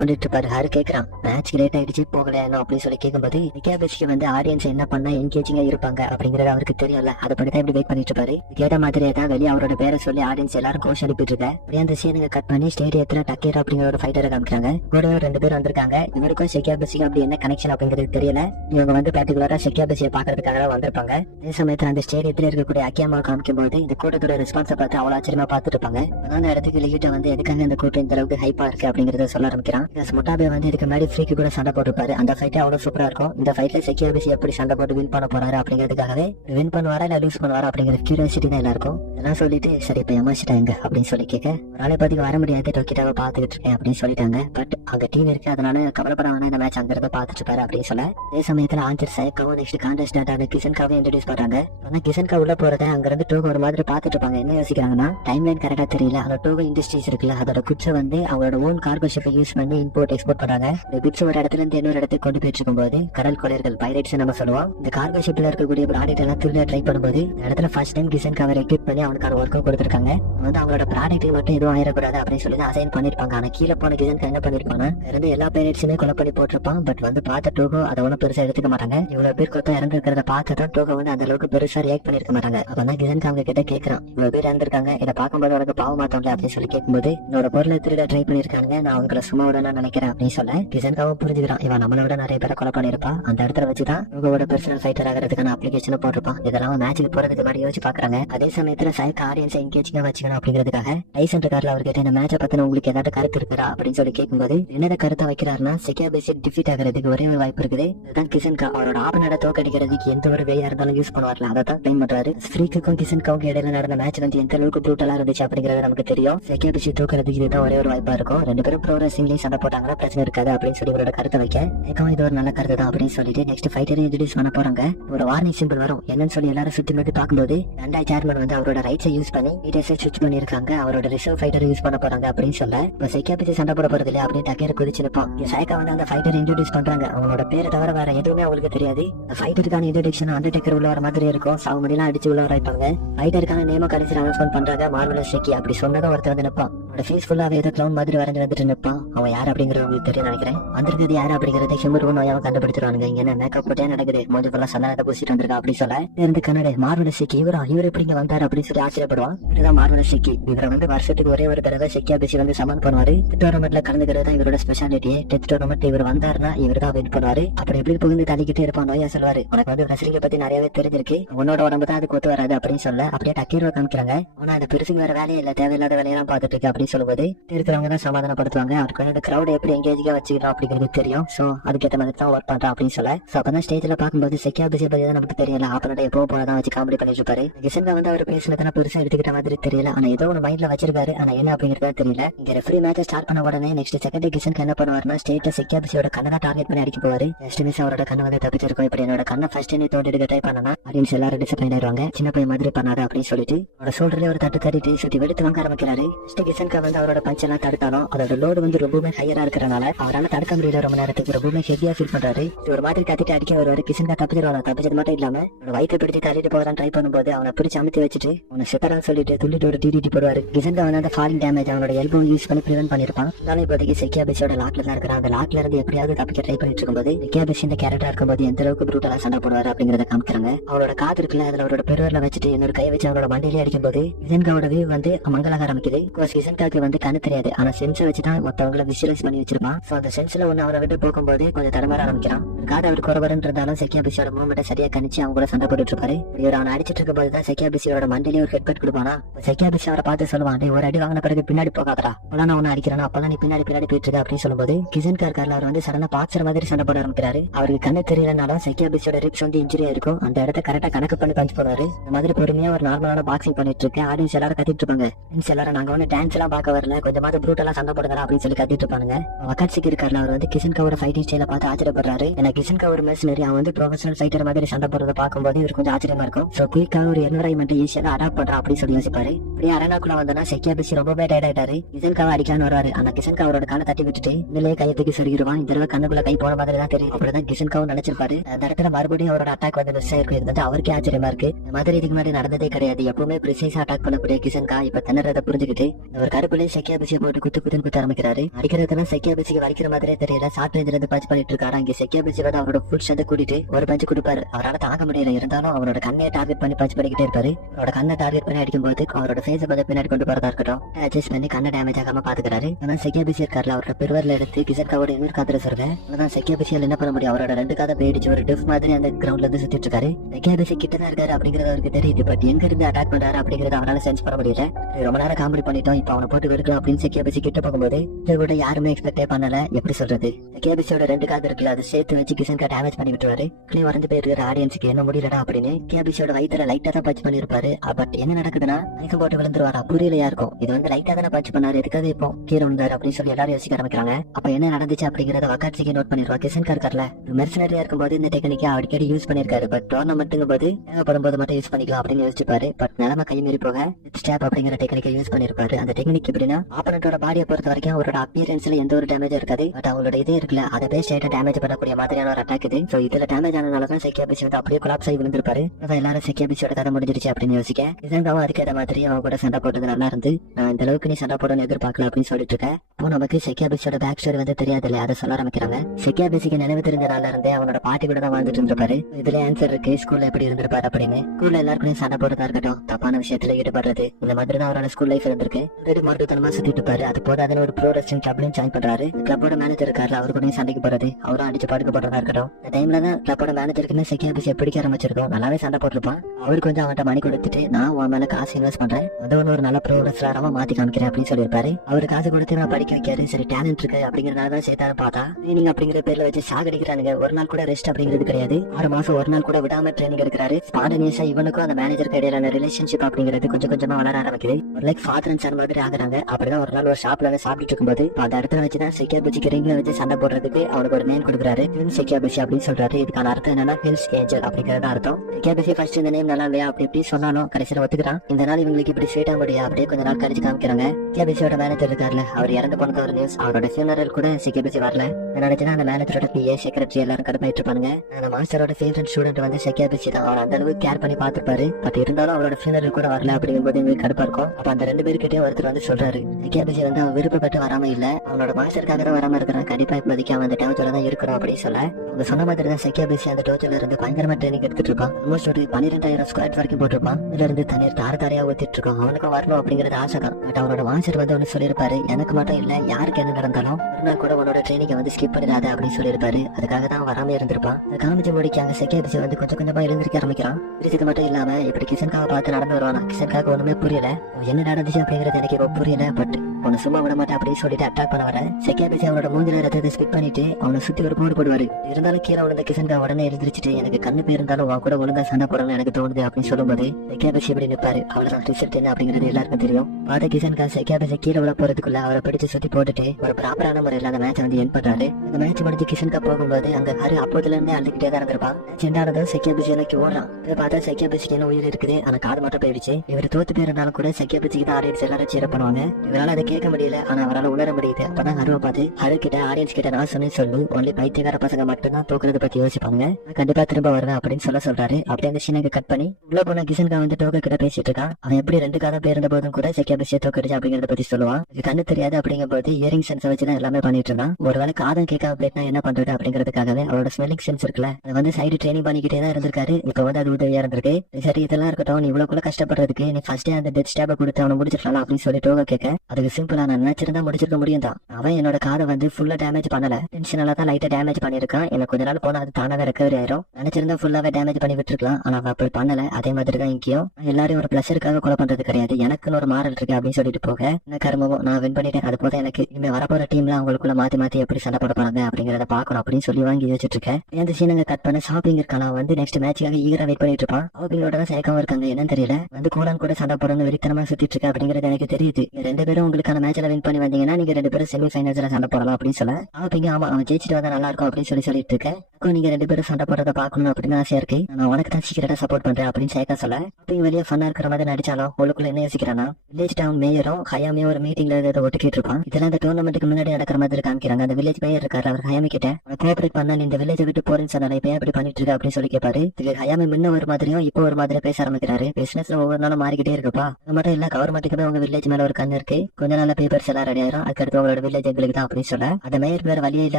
பண்ணிட்டு இருப்பாரு. ஹாரு கேக்குறான், மேட்ச் லேட் ஆயிடுச்சு போகல அப்படின்னு சொல்லி கேட்கும்போது விக்கியாபேசிக்கு வந்து ஆடியன்ஸ் என்ன பண்ணா என்கேஜிங்கா இருப்பாங்க அப்படிங்கறது அவருக்கு தெரியல. அதை பண்ணிதான் இப்படி வெயிட் பண்ணிட்டு இருப்பாரு. கேட்ட மாதிரியே தான் வெளியே அவரோட பேரை சொல்லி ஆடியன்ஸ் எல்லாரும் கோஷம் அனுப்பிட்டு இருக்க. அப்படியே அந்த சீனுங்க கட் பண்ணி ஸ்டேடியத்துல டக்கேர் அப்படிங்கிற ஒரு ஃபைட்டரை காமிக்கிறாங்க. கூட 2 பேர் வந்திருக்காங்க. இவருக்கும் விக்கியாபேசிக்கும் அப்படி என்ன கனெக்ஷன் அப்படிங்கிறது தெரியல. இவங்க வந்து பர்டிகுலரா விக்கியாபேசியை பாக்குறதுக்காக வந்திருப்பாங்க. அதே சமயத்துல அந்த ஸ்டேடியத்துல இருக்கக்கூடிய அக்கியாமா காமிக்கும் போது இந்த கூட்டத்தோட ரெஸ்பான்ஸை பார்த்து அவ்வளவு ஆச்சரியமா பார்த்துட்டு இருப்பாங்க. அந்த இடத்துக்கு லிகிட்ட வந்து எதுக்காக இந்த கூட்டம் இந்த அளவுக்கு ஹைப்பா இருக்கு அப்படிங்கறத சொல்ல ஆரம்பிக்கிறான். முட்டாபே வந்து இதுக்கு முன்னாடி ஃப்ரீக்கு கூட சண்டை போட்டுருப்பாரு. அந்த ஃபைட் அவ்வளவு சூப்பரா இருக்கும். இந்த ஃபைட்ல விக்கியாபேசி எப்படி சண்டை போட்டு வின் பண்ண போறாரு அப்படிங்கிறதுக்காகவே வின் பண்ணுவாரா இல்ல லூஸ் பண்ணுவாரா அப்படிங்கிற கியூரியாசிட்டி தான் எல்லாருக்கும். இதெல்லாம் சொல்லிட்டு சரி இப்ப எமாச்சிட்டாங்க அப்படின்னு சொல்லி கேட்க, ஒரு நாளை பத்தி வர முடியாது டொக்கிட்டாவை பாத்துக்கிட்டு இருக்கேன் அப்படின்னு சொல்லிட்டாங்க. பட் அங்க டீம் இருக்கு, அதனால கவலைப்படாம இந்த மேட்ச் அங்க இருந்து பாத்துட்டு இருப்பாரு அப்படின்னு சொல்ல, அதே சமயத்துல ஆஞ்சர் சயக்காவும் நெக்ஸ்ட் கான்டெஸ்ட் ஆன கிஷன்காவை இன்ட்ரோடியூஸ் பண்றாங்க. ஆனா கிஷன்கா உள்ள போறத அங்க இருந்து டோகோ ஒரு மாதிரி பாத்துட்டு இருப்பாங்க. என்ன யோசிக்கிறாங்கன்னா, டைம் லைன் கரெக்டா தெரியல. அந்த டோகோ இண்டஸ்ட்ரீஸ் இருக்குல்ல, அதோட குட்ஸை வந்து அவரோட ஓன் கார்கோ ஷிப்பை யூஸ் பண்ணி இம்போர்ட் எக்ஸ்போர்ட் பண்றாங்க. இந்த குட்ஸ் ஒரு இடத்துல இருந்து இன்னொரு இடத்துக்கு கொண்டு போயிட்டு இருக்கும்போது கடல் கொள்ளையர்கள் பைரேட்ஸ் நம்ம சொல்லுவோம். இந்த கார்கோ ஷிப்ல இருக்கக்கூடிய ப்ராடக்ட் எல்லாம் திருட ட்ரை பண்ணும்போது இந்த இடத்துல ஃபர்ஸ்ட் டைம் கிஷன்காவை ரெக்ரூட் பண்ணி அவனுக்கான ஒர்க்கும் கொடுத்திருக்காங்க. வந்து அவங்களோட ப்ராடக்ட் மட்டும் எதுவும் ஆயிடக்கூடாது அப்படின்னு சொல்லி அசைன் பண்ணிருப்பாங்க. ஆனா கீழே போன கிஷன்கா என்ன பண்ணிருப்பாங்க, இருந்து எல்லா பைரேட்ஸுமே கொலை பண்ணி போட்டிருப்பான். பட் வந்து பார்த்த டோகோ அதை ஒன்னும் பெருசா எடுத்துக்க மாட்டாங்க. இவ்வளவு பேர் கொத்தா இறந்துருக்கிறத பார்த்துதான் டோகோ வந்து அந்த அளவுக்கு பெருசா ரியாக்ட் பண்ணிருக்க மாட்டாங்க. அப்பதான் கிஷன்கா அவங்க கிட்ட கேட்கறான், இவ்வளவு பேர் இறந்திருக்காங்க, இதை பார்க்கும்போது உனக்கு பாவம் மாத்தோம்ல அப்படின்னு சொல்லி கேட்கும்போது, என்னோட பொருளை திருட ட்ரை பண்ணிருக்காங்க, நான் அவங்களை சும்மா விட நினைக்கிறேன் அப்படின்னு சொல்ல கிஷன்காவும் புரிஞ்சுக்கிறான், இவன் நம்மளோட நிறைய பேரை கொலை பண்ணிருப்பான். அந்த இடத்துல வச்சுதான் டோகோவோட பர்சனல் ஃபைட்டர் ஆகிறதுக்கான அப்ளிகேஷன் போட்டிருப்பான். இதெல்லாம் மேட்சுக்கு போறதுக்கு மாதிரி யோசிச்சு பாக்குறாங்க. அதே சமயத்துல சைக் ஆடியன்ஸ் என்கேஜிங்கா வச்சுக்கணும் அப்படிங்கிறதுக்காக டைசன் இருக்கார்ல, அவர்கிட்ட இந்த மேட்சை பத்தின உங்களுக்கு ஏதாவது கருத்து இருக்கிறா அப்படின்னு சொல்லி கேட்கும்போது, என்னென்ன கருத்தை வைக்கிறாருன்னா, விக்கியாபேசி டிஃபீட் ஆகிறதுக்கு ஒரே ஒரு வாய்ப்பு இருக்குது, அதுதான் கிஷன்கா அவரோட ஆபனோட தோக்கடிக்கிறதுக்கு எந்த ஒரு வேலையா இருந்தாலும் யூஸ் பண்ணுவார்ல, அதை தான் டைம் பண்றாரு. ஃப்ரீக்குக்கும் கிஷன்காவுக்கு இடையில நடந்த மேட்ச் வந்து எந்த அளவுக்கு ப்ரூட்டலா இருந்துச்சு அப்படிங்கிறது நமக்கு தெரியும். விக்கியாபேசி தோக்கிறதுக்கு இதுதான் ஒரே ஒரு வாய்ப்பா இருக்கும். 2 பேரும் ப்ரோ ரெஸ்லிங்லயும் சண்டை போட்டாங்கன்னா பிரச்சனை இருக்காது அப்படின்னு சொல்லி இவரோட கருத்தை வைக்க, ஏற்கனவே இது ஒரு நல்ல கருத்து தான் அப்படின்னு சொல்லிட்டு நெக்ஸ்ட் ஃபைட்டரை இன்ட்ரோடியூஸ் பண்ண போறாங்க. ஒரு வார்னிங் சிம்பிள் வரும். என்னன்னு சொல்லி எல்லாரும் சுத்தி வந்து பார்க்கும்போது ரெண்டாய் சேர்மன் வந்து அவரோட ரைட்ஸை யூஸ் பண்ணி வீட்டை ஸ்விட்ச் பண்ணிருக்காங்க. அவரோட ரிசர்வ் ஃபைட்டர் யூஸ் பண்ண போறாங்க அப்படின்னு சொல்ல, இப்ப விக்கியாபேசி சண்டை போட போறது இல்லையா அப்படின்னு டக்கேர் குதிச்சு நிற்பான். சைக்கா வந்து அந்த ஃபைட்டர் இன்ட்ரோடியூஸ் பண்றாங்க. அவங்களோட பேரை தவிர வேற எதுவுமே அவங்களுக்கு தெரியாது. ஃபைட்டருக்கான இன்ட்ரோடக்ஷன் அண்டர்டேக்கர் உள்ள வர மாதிரி இருக்கும். சாவு முடியலாம் அடிச்சு உள்ள வர வைப்பாங்க. ஃபைட்டருக்கான நேம கடைசி அனௌன்ஸ்மெண்ட் பண்றாங்க. மார்வலஸ் ஷெக்கி அப்படி சொன்னதும் ஒருத்தர் வந்து நிற்பான். அவனோட ஃபேஸ் ஃபுல்லாவே ஏதோ கிளவுன் மாதிரி வரைஞ்சு வந்துட்டு நிற்பான். அவன் யார் அப்படிங்கறது உங்களுக்கு தெரியும் நினைக்கிறேன். வந்திருக்கிறது யாரு அப்படிங்கறத ஹிமரு நோயாவை கண்டுபிடிச்சிருவாங்க. இங்க என்ன மேக்கப் போட்டே நடக்குது, மோஞ்சு ஃபுல்லா சந்தானத்தை பூசிட்டு வந்திருக்கா அப்படி சொல்ல, இருந்து கன்னட மார்வலஸ் ஷெக்கி இவர் எப்படி இங்க வந்தாரு அப்படின்னு சொல்லி ஆச்சரியப்படுவான். இதுதான் மார்வலஸ் ஷெக்கி. இவரை வந்து வருஷத்துக்கு ஒரே ஒரு தடவை விக்கியாபேசி வந்து சமன் பண்ணுவாரு. டோர்னமெண்ட்ல கலந்துக்கிறது தான் இவரோட ஸ்பெஷாலிட்டி. டெத் டோர்னமெண்ட் இவர் வந்தாருன்னா இவர் தான் வின் பண்ணுவாரு. அப்புறம் எப்படி புகுந்து தள்ளிக்கிட்டே இருப்பான். நோயா சொல்வாரு, உனக்கு வந்து ரெஸ்லிங்க பத்தி நிறையவே தெரிஞ்சிருக்கு, உன்னோட உடம்பு தான் அதுக்கு ஒத்து வராது அப்படின்னு சொல்ல, அப்படியே டக்கீரோ காமிக்கிறாங்க. ஆனா அந்த பெருசுக்கு வேற வேலையே இல்ல, தேவையில்லாத வேலையெல்லாம் பார்த்துட்டு இருக்கு அப்படின்னு சொல்லும்போது இருக்கிறவங்க தான் சமாதானப்படுத்துவாங்க. அவருக்கு வந்து கிரௌட் எப்படி எங்கேஜிங்கா வச்சுக்கிறோம் அப்படிங்கிறது தெரியும். சோ அதுக்கேற்ற மாதிரி தான் ஒர்க் பண்றான் அப்படின்னு சொல்ல, அப்பதான் ஸ்டேஜ்ல பார்க்கும்போது விக்கியாபேசி பத்தி தான் நமக்கு தெரியல. அப்பனோட எப்போ போலதான் வச்சு காமெடி பண்ணிட்டு இருப்பாரு. கிஷன்கா வந்து அவர் பேசுனதுனா பெருசா எடுத்துக்கிட்ட மாதிரி தெரியல. ஆனா ஏதோ ஒரு மைண்ட்ல வச்சிருக்காரு. ஆனா என்ன அப்படிங்கறத தெரியல. இங்க ரெஃப்ரி மேட்ச் ஸ்டார்ட் பண்ண உடனே நெக்ஸ்ட் செகண்ட் கிஷன்கா என்ன பண்ணுவாருன்னா, ஸ்டேட்ல விக்கியாபேசியோட கண்ணை தான் டார்கெட் பண்ணி அடிக்க போவாரு. ஜஸ்ட் மிஸ் அவரோட கண்ணை வந்து தப்பிச்சிருக்கும். இப்படி என்னோட கண்ணை ஃபர்ஸ்ட் என்ன தோண்டி எடுக்க ட்ரை பண்ணனா ஆடியன்ஸ் எல்லாரும் டிசப்பாயிண்ட் ஆயிடுவாங்க. சின்ன பையன் மாதிரி பண்ணாத அப்படின்னு சொல்லிட்டு அவரோட ஷோல்டர்ல ஒரு தட்டு தட்டிட்டு சுத்தி வெளுத்து வாங்க ஆரம்பிக்கிறாரு. கிஷன்கா வந்து அவரோட பஞ்ச் எல்லாம் தடுத்தாலும் அதோட லோடு வந்து ரொம்பவே ஹையரா இருக்கிறனால அவரால் தடுக்க முடியல. ரொம்ப நேரத்துக்கு ரொம்பவே ஹெவியா ஃபீல் பண்றாரு. ஒரு மாதிரி கத்திட்டு அடிக்க வருவாரு. கிஷன்கா தப்பிச்சிருவாங்க. தப்பிச்சது மட்டும் இல்லாம வயிற்று பிடிச்சி தள்ளிட்டு போகலாம் ட்ரை பண்ணும்போது அவனை பிடிச்சி அமுத்தி வச்சுட்டு அவனை செப்பரான்னு சொல்லிட்டு துள்ளிட்டு ஒரு டிடிடி போடுவாரு. கிஷன்கா வந்து அந்த ஃபாலிங் டேமேஜ் அவனோட எல்போ யூஸ் பண்ணி பிரிவென்ட் பண்ணிருப்பான். அதனால இப்போதைக்கு விக்கியாபேசியோட லாக்ல தான் இருக்கிறான். அந்த லாக்ல இருந்து எப்படியாவது தப்பிக்க ட்ரை பண்ணிட்டு இருக்கும்போது விக்கியாபேசி இந்த கேரக்டரா இருக்கும்போது எந்த அளவுக்கு ப்ரூட்டலா சண்டை போடுவாரு அப்படிங்கறத காமிக்கிறாங்க. அவரோட காது இருக்குல்ல, அதுல அவரோட பெருவர்ல வச்சுட்டு இன்னொரு கை வச்சு அவரோட மண்டையிலே அடிக்கும்போது கிஷன்காவோட வியூ வந்து மங்களாக ஆரம்பிக்குது. கிஷன்காக்கு வந்து கண்ணு தெரியாது. ஆனா சென்ஸை வச்சுதான் மத்தவங்களை விஷுவலைஸ் பண்ணி வச்சிருப்பான். சோ அந்த சென்ஸ்ல ஒண்ணு அவனை விட்டு போகும்போது கொஞ்சம் தடமாற ஆரம்பிக்கிறான். காது அவருக்கு குறவருன்றதாலும் விக்கியாபேசியோட மூவ்மெண்ட்டை சரியா கணிச்சு அவங்க கூட சண்டை போட்டுட்டு இருப்பாரு. இவர் அவனை அடிச்சிட்டு இருக்கும் போதுதான் விக்கியாபேசியோட மண்டையிலே ஒரு ஹெட்பட் கொடுப்பானா. விக்கியாபேசி அவரை பார்த்து சொல்லுவான், ஒரு அடி வாங்கின பிறகு பின்னாடி போகாதரா, அப்பதான் அவனை அடிக்கிறான், அப்பதான் நீ பின்னாடி போயிட்டு இருக்க அப்படின்னு சொல்லும்போது கிஷன்கா இருக்கார்ல, அவர் வந்து சடனா பாக்ஸர் மாதிரி சண்டை போட ஆரம்பிக்கிறாரு. அவருக்கு கண்ணு தெரியலனாலும் விக்கியாபேசியோட ரிப்ஸ் வந்து இன்ஜுரியா இருக்கும். அந்த இடத்த கரெக்டா கணக்கு பண்ணி பஞ்ச் பண்ணுவாரு. இந்த மாதிரி பொறுமையா ஒரு நார்மலான பாக்ஸிங் பண்ணிட்டு இருக்கேன். ஆடியன்ஸ் எல்லாரும் கத்திட்டு இருப்பாங்க. எல்லாரும் நாங்க வந்து டான்ஸ் எல்லாம் பார்க்க வரல, கொஞ்சமாவது ப்ரூட்டலா சண்டை போடுறா அப்படின்னு சொல்லி கத்திட்டு இருப்பாங்க. வக்காட்சிக்கு இருக்காருல, அவர் வந்து கிஷன்காவோட ஃபைட்டிங் ஸ்டைல பார்த்து ஆச்சரியப்படுறாரு. எனக்கு கிஷன்கா ஒரு மெர்சனரி, அவன் வந்து ப்ரொஃபஷனல் ஃபைட்டர் மாதிரி சண்டை போடுறத பார்க்கும்போது இவருக்கு கொஞ்சம் ஆச்சரியமா இருக்கும். சோ குயிக்கா ஒரு என்வரான்மெண்ட் ஈஸியாக அடாப்ட் பண்றான் அப்படின்னு சொல்லி யோசிப்பாரு. அப்படியே அரேனாக்குள்ள வந்தோம்னா செக்கியாபிசி ரொம்பவே டயர்ட் ஆயிட்டாரு. கிஷன்காவை அடிக்கலான்னு வருவாரு. ஆனா கிஷன்கா அவரோட காலை தட்டி விட்டுட்டு இதுலயே கையை தூக்கி சொருகிடுவான். இந்த தடவை கண்ணுக்குள்ள கை போன மாதிரி தான் தெரியும். அப்படிதான் கிஷன்காவும் நினைச்சிருப்பாரு. அந்த இடத்துல மறுபடியும் அவரோட அட்டாக் வந்து மிஸ் ஆயிருக்கு. இது வந்து அவருக்கே ஆச்சரியமா இருக்கு. இந்த மாதிரி இதுக்கு முன்னாடி நடந்ததே கிடையாது. எப்பவுமே ப்ரிசைஸா அட்டாக் பண்ணக்கூடிய கிஷன்கா இப்ப திணறதை புரிஞ்சுக்கிட்டு ஒரு கருப்புலயே செக்கியாபிசியை போட்டு குத்து ஆரம்பிக்கிறாரு. அடிக்கிறதுலாம் செக்கியாபிசிக்கு வலிக்கிற மாதிரியே தெரியல. ஷார்ட் ரேஞ்சில இருந்து பஞ்ச் பண்ணிட்டு இருக்காரு. அங்கே செக்கியாபிசி வந்து அவரோட ஃபுல் ஸ்ட்ரென்த் கூட்டிட்டு ஒரு பஞ்ச் கொடுப்பாரு. அவரால் தாங்க முடியல. இருந்தாலும் அவரோட கண்ணையை டார்கெட் பண்ணி பஞ்ச் பண்ணிக்கிட்டே இருப்பாரு. அவரோட கண்ணை டார்கெட் பண்ணி அடிக்கும் போது அவரோட ஃபேஸை கொஞ்சம் பின்னாடி கொண்டு போறதா இருக்கட்டும் அட்ஜஸ்ட் பண்ணி கண்ணை டேமேஜ் ஆகாம பாத்துக்கிறாரு. ஆனா செக்கியாபிசி இருக்காருல, அவரோட பெருவரில் எடுத்து கிஷன்காவோட இன்னொரு காத்துல சொல்றேன். அதான் செக்கியாபிசியால் என்ன பண்ண முடியும். அவரோட 2 காதை போயிடுச்சு. ஒரு டிஃப் மாதிரி அந்த கிரவுண்ட்ல இருந்து சுத்திட்டு இருக்காரு. செக்கியாபிசி கிட்ட தான் இருக்காரு அப்படிங்கறது அவருக்கு தெரியுது. பட் எங்க இருந்து அட்டாக் பண்றாரு அப்படிங்கறது அவரால் சென்ஸ் பண்ண முடியல. ரொம்ப நேரம் காமெடி பண்ணிட்டோம், இப்ப அவனை போட்டு வெறுக்கலாம் அப்படின்னு செக்கியாபிசி கிட்ட போகும்போது இதை கூட யாருமே எக்ஸ்பெக்டே பண்ணல. எப்படி சொல்றது, செக்கியாபிசியோட 2 காது இருக்குல்ல, அதை சேர்த்து வச்சு கிஷன்கா டேமேஜ் பண்ணி விட்டுருவாரு. கிளே வரந்து போயிருக்கிற ஆடியன்ஸுக்கு என்ன முடியலடா அப்படின்னு செக்கியாபிசியோட வயிற்றுல லைட்டா தான் பஞ்ச் பண்ணிருப்பாரு. பட் என்ன நடக்குதுன்னா மயக்கம் போட்டு விழுந்துருவாரா. புரியலையா இருக்கும். இது வந்து லைட்டா தானே பஞ்ச் பண்ணாரு, எதுக்காக இப்போ கீழே விழுந்தாரு அப்படின்னு சொல்லி எல்லாரும் யோசிக்க ஆரம்பிக்கிறாங்க. அப்ப என்ன நடந்துச்சு அப்படிங்கறத வக்காட்சிக்கு நோட் பண்ணிருவா. கிஷன்கா இருக்கார்ல, மெர்சனரியா இருக்கும்போது இந்த டெக்னிக்கை அடிக்கடி யூஸ் பண்ணிருக்காரு. பட் டோர்னமெண்ட்டுங்கும் போது தேவைப்படும் போது மட்டும் யூஸ் பண்ணிக்கலாம் அப்படின்னு யோசிச்சுப்பாரு. பட் நிலைமை கை மீறி போக ஸ்டாப் அப்படிங்கிற டெக்னிக்கை யூஸ் பண்ணிருப்பாரு. அந்த டெக்னிக் எப்படின்னா ஆப்பனட்டோட பாடியை பொறுத்த வரைக்கும் அவரோட அப்பியரன்ஸ்ல எந்த ஒரு டேமேஜ் இருக்காது. பட் அவங்களோட இதே இருக்குல்ல, அதை பேஸ் டேமேஜ் பண்ணக்கூடிய மாதிரியான ஒரு அட்டாக் இது. சோ இதுல டேமேஜ் ஆனதுனாலதான் செக்கியாபிசி வந்து அப்படியே கொலாப்ஸ் ஆகி விழுந்திருப்பாரு. எல்லாரும் செக்கியாபிசியோட கதை முடிஞ்சிருச்சு அப்படின்னு யோசிக்க கிஷன்காவும் அதுக்கேற்ற மாதிரி அவன் கூட சண்டை போட்டது நல்லா இருந்து நான் இந்த அளவுக்கு நீ சண்டை போடணும்னு எதிர்பார்க்கல அப்படின்னு சொல்லிட்டு இருக்கேன். இப்போ நமக்கு செக்கியாபிசியோட பேக் ஸ்டோரி வந்து தெரியாது இல்லையா, அதை சொல்ல ஆரம்பிக்கிறாங்க. செக்கியாபிசிக்கு நினைவு தெரிஞ்ச நாள்ல இருந்தே அவனோட பாட்டி கூட தான் வாழ்ந்துட்டு இருந்திருப்பாரு. இதுல ஆன்சர் இருக்கு, ஸ்கூல்ல எப்படி இருந்திருப்பாரு அப்படின்னு. ஸ்கூல்ல எல்லாருக்கும் சண்டை போடுறதா இருக்கட்டும், தப்பான விஷயத்துல ஈடுபடுறது, இந்த மாதிரி தான் அவரோட ஸ்கூல் லைஃப் இருந்திருக்கு. மருத்துவத்தனமா சுத்திட்டு இருப்பாரு. அது போது அதுல ஒரு ப்ரோ ரெஸ்லிங் கிளப்லயும் ஜாயின் பண்றாரு. கிளப்போட மேனேஜர் இருக்காரு, அவரு கூட சண்டைக்கு போறது, அவரும் அடிச்சு படுக்க போடுறதா இருக்கட்டும். இந்த டைம்ல தான் கிளப்போட மேனேஜருக்குன்னு செக்கியாபிசியை பிடிக்க ஆரம்பிச்சிருக்கோம். நல்லாவே சண்டை போட்டிருப்பான். அவரு கொஞ்சம் அவன்கிட்ட மணி கொடுத்துட்டு நான் உன் மேல காசு இன்வெஸ்ட் பண்றேன், அது ஒரு நல்ல ப்ரோ ரெஸ்லராம மாத்தி காமிக்கிறேன் அப்படின்னு சொல்லியிருப்பாரு. அவரு காசு கொடுத்து நான் படிக்க வைக்காரு. சரி டேலண்ட் இருக்கு அப்படிங்கறதுனாலதான் சேர்த்தாரு. பார்த்தா ட்ரைனிங் அப்படிங்கிற பேர்ல வச்சு சாகடிக்கிறானுங்க. ஒரு நாள் கூட ரெஸ்ட் அப்படிங்கிறது கிடையாது. 6 மாசம் ஒரு நாள் கூட விடாம ட்ரைனிங் எடுக்கிறாரு. ஸ்பான்டேனியஸா இவனுக்கும் அந்த மேனேஜருக்கு இடையிலான ரிலேஷன்ஷிப் அப்படிங்கிறது கொஞ்சம் கொஞ்சமா வளர ஆரம்பிக்குது. ஒரு லைக் ஃபாதர் அண்ட் சன் மாதிரி ஆகுறாங்க. அப்படிதான் ஒரு நாள் ஒரு ஷாப்ல வந்து சாப்பிட்டு இருக்கும்போது அந்த இடத்துல வச்சுதான் செக்கியாபிசிக்கு ரிங்ல வச்சு சண்டை போடுறதுக்கு அவனுக்கு ஒரு நேம் கொடுக்குறாரு. செக்கியாபிசி அப்படின்னு சொல்றாரு. இதுக்கான அர்த்தம் என்னன்னா ஹில்ஸ் ஏஞ்சல் அப்படிங்கறது அர்த்தம். செக்கியாபிசி ஃபர்ஸ்ட் இந்த நேம் நல்லா இல்லையா அப்படி இப்படி சொன்னாலும் கடைசியில ஒத்துக்கிறான். இந்த நாள் இவங்களுக்கு இப்படி ஸ்வீட்டா முடியா அப்படியே கொஞ்ச நாள் கழிச்சு காமிக்கிறாங்க. செக்கியாபிசியோட மேனேஜர் இருக்காருல, அவர் இறந்து போனது ஒரு நியூஸ். அவரோட ஃபியூனரல் கூட செக்கியாபிசி வரல. நினைச்சுன்னா அந்த மேனேஜரோட PA செக்ரட்டரி எல்லாரும் கடுப்பாயிட்டு இருப்பாங்க. அந்த மாஸ்டரோட ஃபேவரட் ஸ்டூடெண்ட் வந்து செக்கியாபிசி தான். அவர் அந்த அளவுக்கு கேர் பண்ணி பார்த்துப்பாரு. பட் இருந்தாலும் அவரோட ஃபியூனரல் கூட வரல அப்படிங்கும்போது எங்களுக்கு கடுப்பா இருக்கும். அப்ப அந்த 2 பேருக்கிட்டே ஒருத்தர் வந்து சொல்றாரு, செக்கியாபிசி வந்து அவன் விருப்பப்பட்டு வராம இல்ல, அவனோட மாஸ்டருக்காக தான் வராம இருக்கிறான். கண்டிப்பா இப்போதைக்கு அவன் அந்த டவுச்சோட தான் இருக்கணும் அப்படின்னு சொல்ல அவங்க சொன்ன மாதிரி தான் செக்கியாபிசி அந்த டோச்சர்ல இருந்து பயங்கரமா ட்ரைனிங் எடுத்துட்டு இருப்பான். ஆல்மோஸ்ட் ஒரு 12,000 ஸ்கொயர் வரைக்கும் போட்டிருப்பான். இதுல இருந்து தண்ணீர் தாரையா ஊத்திட்டு இருக்கான். அவனுக்கும் வரணும் அப்படிங்கறது ஆசை தான். பட் அவனோட மாஸ்டர் வந்து ஒன்னு சொல்லியிருப்பாரு, எனக்கு மட்டும் இல்ல யாருக்கு என்ன நடந்தாலும் ஒரு நாள் கூட உன்னோட ட்ரைனிங்கை வந்து ஸ்கிப் பண்ணிடாத அப்படின்னு சொல்லியிருப்பாரு. அதுக்காக தான் வராம இருந்திருப்பான். அதை காமிச்சு முடிக்காங்க செக்கியாபிசி வந்து கொஞ்சம் கொஞ்சமா எழுந்திருக்க ஆரம்பிக்கிறான். இதுக்கு மட்டும் இல்லாம இப்படி கிஷன்காவை பார்த்து நடந்து வருவானா. கிஷன்காவுக்கு ஒண்ணுமே புரியல, என்ன நடந்துச்சு அப்படிங்கறது எனக்கு இப்போ புரியல. பட் உன்னை சும்மா விட மாட்டேன் அப்படின்னு சொல்லிட்டு அட்டாக் பண்ண வர செக்கியாபிசி அவனோட மூஞ்சில ரத்தத்தை ஸ்பிட் பண்ணிட்டு அவனை சுத்தி ஒரு போடு போடுவாரு. இருந்தாலும் கீழே விழுந்த கிஷன்கா உடனே எழுந்திரிச்சிட்டு எனக்கு கண்ணு போயிருந்தாலும் உன் கூட ஒழுங்கா சண்டை போடணும்னு எனக்கு தோணுது அப்படின்னு சொல்லும்போது செக்கியாபிசி இப்படி நிற்பாரு. அவ்வளவுதான் ரிசல்ட் என்ன அப்படிங்கிறது எல்லாருக்கும் தெரியும். பாத கிஷன்கா செக்கியாபிசி கீழே விழ போறதுக்குள்ள அவரை பிடிச்சு சுத்தி போட்டுட்டு ஒரு ப்ராப்பரான முறையில அந்த மேட்ச் வந்து என் பண்றாரு. அந்த மேட்ச் முடிஞ்சு கிஷன்கா போகும்போது அங்க ஹரி அப்போதுல இருந்தே அழுதுகிட்டே தான் இருந்திருப்பான். செண்டானதும் செக்கியாபிசி எனக்கு ஓடுறான். பார்த்தா செக்கியாபிசிக்கு என்ன உயிர் இருக்குது, ஆனா காது மட்டும் போயிடுச்சு. இவர் தோத்து போயிருந்தாலும் கூட செக்கியாபிசிக்கு தான் ஆடியன்ஸ் எல்லாரும் சேர பண்ணுவாங்க. இவரால் அதை கேட்க முடியல, ஆனா அவரால் உணர முடியுது. அப்பதான் ஹருவை பார்த்து ஹரு கிட்ட ஆடியன்ஸ் கிட்ட நான் சொன்னேன் சொல்லு, ஒன்லி பைத்தியக்கார பசங்க மட்டும் தான் தோக்குறத பத்தி யோசிப்பாங்க, கண்டிப்பா திரும்ப வருவேன் அப்படின்னு சொல்றாரு. அப்படியே அந்த சீனை கட் பண்ணி உள்ள போன கிஷன்கா வந்து டோக்க கிட்ட பேசிட்டு இருக்கான். அவன் எப்படி 2 காதம் பேர் இருந்த போதும் கூட செக்கியாபிசியை தோக்கடிச்சு அப்படிங்கறத பத்தி சொல்லுவான். இது கண்ணு தெரியாது அப்படிங்கும் போது இயரிங் சென்ஸ் வச்சுதான் எல்லாமே பண்ணிட்டு இருந்தான். ஒருவேளை காதம் கேட்காம போயிட்டா என்ன பண்றது அப்படிங்கிறதுக்காகவே அவரோட ஸ்மெல்லிங் சென்ஸ் இருக்குல்ல, அது வந்து சைடு ட்ரைனிங் பண்ணிக்கிட்டே தான் இருந்திருக்காரு. இப்ப வந்து அது உதவியா இருந்திருக்கு. சரி இதெல்லாம் இருக்கட்டும், நீ இவ்வளவுக்குள்ள கஷ்டப்படுறதுக்கு நீ ஃபர்ஸ்டே அந்த டெத் ஸ்டாபை கொடுத்து அவனை முடிச்சிடலாம் அப்படின்னு சொல்லி டோக கேட்க அதுக்கு சிம்பிளா நான் நினைச்சிருந்தா முடிச்சிருக்க முடியும் தான். அவன் என்னோட காதை வந்து ஃபுல்லா டேமேஜ் பண்ணல, டென்ஷனால தான் லைட்டா டேமேஜ் பண்ணிருக்கான். எனக்கு கொஞ்ச நாள் போனா அது தானாவே ரெக்கவரி ஆயிரும். நினைச்சிருந்தா ஃபுல்லாவே டேமேஜ் பண்ணி விட்டுருக்கலாம், ஆனா அவன் அப்படி பண்ணல. அதே மாதிரி தான் இங்கேயும் எல்லாரும் ஒரு பிளஸருக்காக கொலை பண்றது கிடையாது, எனக்குன்னு ஒரு மாறல் இருக்கு அப்படின்னு சொல்லிட்டு போக என்ன கர்மமோ நான் வின் பண்ணிட்டேன். அது போல எனக்கு இனிமே வரப்போற டீம்ல அவங்களுக்குள்ள மாத்தி மாத்தி எப்படி சண்டை போட போறாங்க அப்படிங்கறத பாக்கணும் அப்படின்னு சொல்லி வாங்கி வச்சிட்டு இருக்கேன். இந்த சீனங்க கட் பண்ண ஷாப்பிங் இருக்கான வந்து நெக்ஸ்ட் மேட்சுக்காக ஈகரா வெயிட் பண்ணிட்டு இருப்பான். ஷாப்பிங்கோட தான் சேர்க்காம இருக்காங்க, என்னன்னு தெரியல. வந்து கூலான் கூட சண்டை போடணும் வெறித்தனமா சுத்திட்டு இருக்கு அப்படிங்கறது எனக்கு தெரியுது. 2 பேரும் உங்களுக்கான மேட்ச்ல வின் பண்ணி வந்தீங்கன்னா நீங்க 2 பேரும் செமி ஃபைனல்ஸ்ல சண்டை போடலாம் அப்படின்னு சொல்ல ஷாப்பிங் ஆமா அவன் ஜெயிச்சுட்டு வந்தா நல்லா இருக்கும் அப்படின்னு சொல்லிட்டு இருக்கேன். நீங்க 2 பேரும் சண்டை போடுறத பாக்கணும் அப்படின்னு ஆசையா இருக்கு. நான் உனக்கு தான் சீக்கிரட்டா சப்போர்ட் பண்றேன் அப்படின்னு சைக்கா சொல்ல, அப்பயும் வெளியே ஃபன்னா இருக்கிற மாதிரி நடிச்சாலும் உள்ளுக்குள்ள என்ன யோசிக்கிறானா, வில்லேஜ் டவுன் மேயரும் ஹயாமியும் ஒரு மீட்டிங்ல இதை ஒட்டுக்கிட்டு இருப்பான். இதெல்லாம் இந்த டோர்னமெண்ட்டுக்கு முன்னாடி நடக்கிற மாதிரி காமிக்கிறாங்க. அந்த வில்லேஜ் மேயர் இருக்காரு, அவர் ஹயாமி கிட்ட கோஆபரேட் பண்ணா நீ இந்த வில்லேஜை விட்டு போறேன்னு சொன்னால இப்ப எப்படி பண்ணிட்டு இருக்க அப்படின்னு சொல்லி கேட்பாரு. இதுக்கு ஹயாமி முன்ன ஒரு மாதிரியும் இப்போ ஒரு மாதிரி பேச ஆரம்பிக்கிறாரு. பிசினஸ்ல ஒவ்வொரு நாளும் மாறிக்கிட்டே இருக்குப்பா. அது மட்டும் இல்ல கவர்மெண்ட்டுக்குமே உங்க வில்லேஜ் மேல ஒரு கண்ணு இருக்கு. கொஞ்ச நாள் பேப்பர்ஸ் எல்லாம் ரெடி ஆயிரும். அதுக்கடுத்து உங்களோட வில்லேஜ் எங்களுக்கு தான் அப்படின்னு சொல்ல, அந்த மேயர் வேற வழியே இல்ல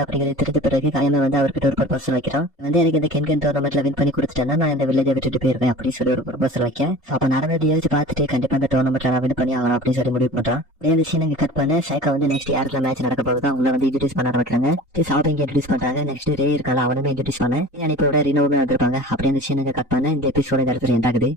அப்படிங்கிறது தெரிஞ்ச பிறகு ஹயாமி வந்து அவர்கிட்ட ஒரு ப்ரொபோசல் வைக்கிறான். எனக்கு இந்த கென்கன் டோர்னமெண்ட்ல வின் பண்ணி கொடுத்துட்டேன்னா நான் இந்த வில்லேஜை விட்டுட்டு போயிருவேன் அப்படின்னு சொல்லி ஒரு ப்ரொபோசல் வைக்க, அப்ப நடந்தது யோசிச்சு பார்த்துட்டு கண்டிப்பா இந்த டோர்னமெண்ட்ல நான் வின் பண்ணி ஆகணும் அப்படின்னு சொல்லி முடிவு பண்றான். அதே விஷயம் நீங்க கட் பண்ண சைக்கா வந்து நெக்ஸ்ட் யாருக்குள்ள மேட்ச் நடக்க போகுது அவங்கள வந்து இன்ட்ரடியூஸ் பண்ண ஆரம்பிக்கிறாங்க. சாப்பிங்க இன்ட்ரடியூஸ் பண்றாங்க. நெக்ஸ்ட் ரே இருக்கால அவனுமே இன்ட்ரடியூஸ் பண்ண, அனுப்பியோட ரினோவுமே வந்திருப்பாங்க. அப்படியே அந்த விஷயம் கட் பண்ண இந்த எபிசோட இந்த இடத்துல எண்ட் ஆகுது.